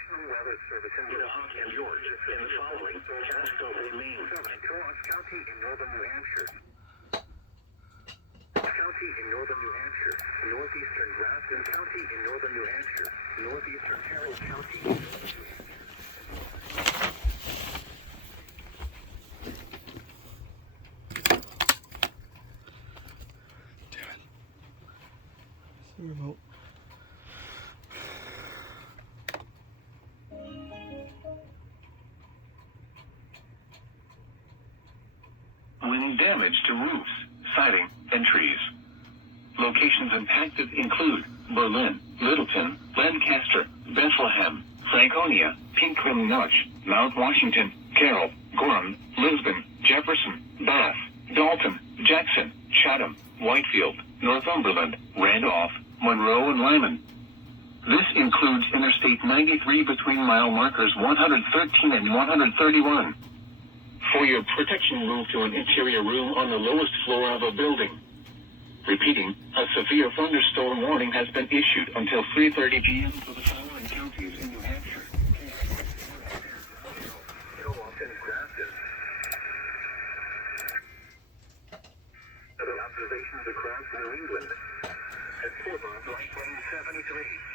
National Weather Service in Minnehaha and George, and the following Casco, Maine. COOS County in northern New Hampshire. County in northern New Hampshire. Northeastern Grafton County in northern New Hampshire. Northeastern Carroll County. The remote. Wind damage to roofs, siding, and trees. Locations impacted include Berlin, Littleton, Lancaster, Bethlehem, Franconia, Pinkham Notch, Mount Washington, Carroll, Gorham, Lisbon, Jefferson, Bath, Dalton, Jackson, Chatham, Whitefield, Northumberland, Randolph, Monroe, and Lyman. This includes Interstate 93 between mile markers 113 and 131. For your protection, move to an interior room on the lowest floor of a building. Repeating, a severe thunderstorm warning has been issued until 3:30 p.m. for the following counties in New Hampshire. Other observations across New England. At 4 miles, 73.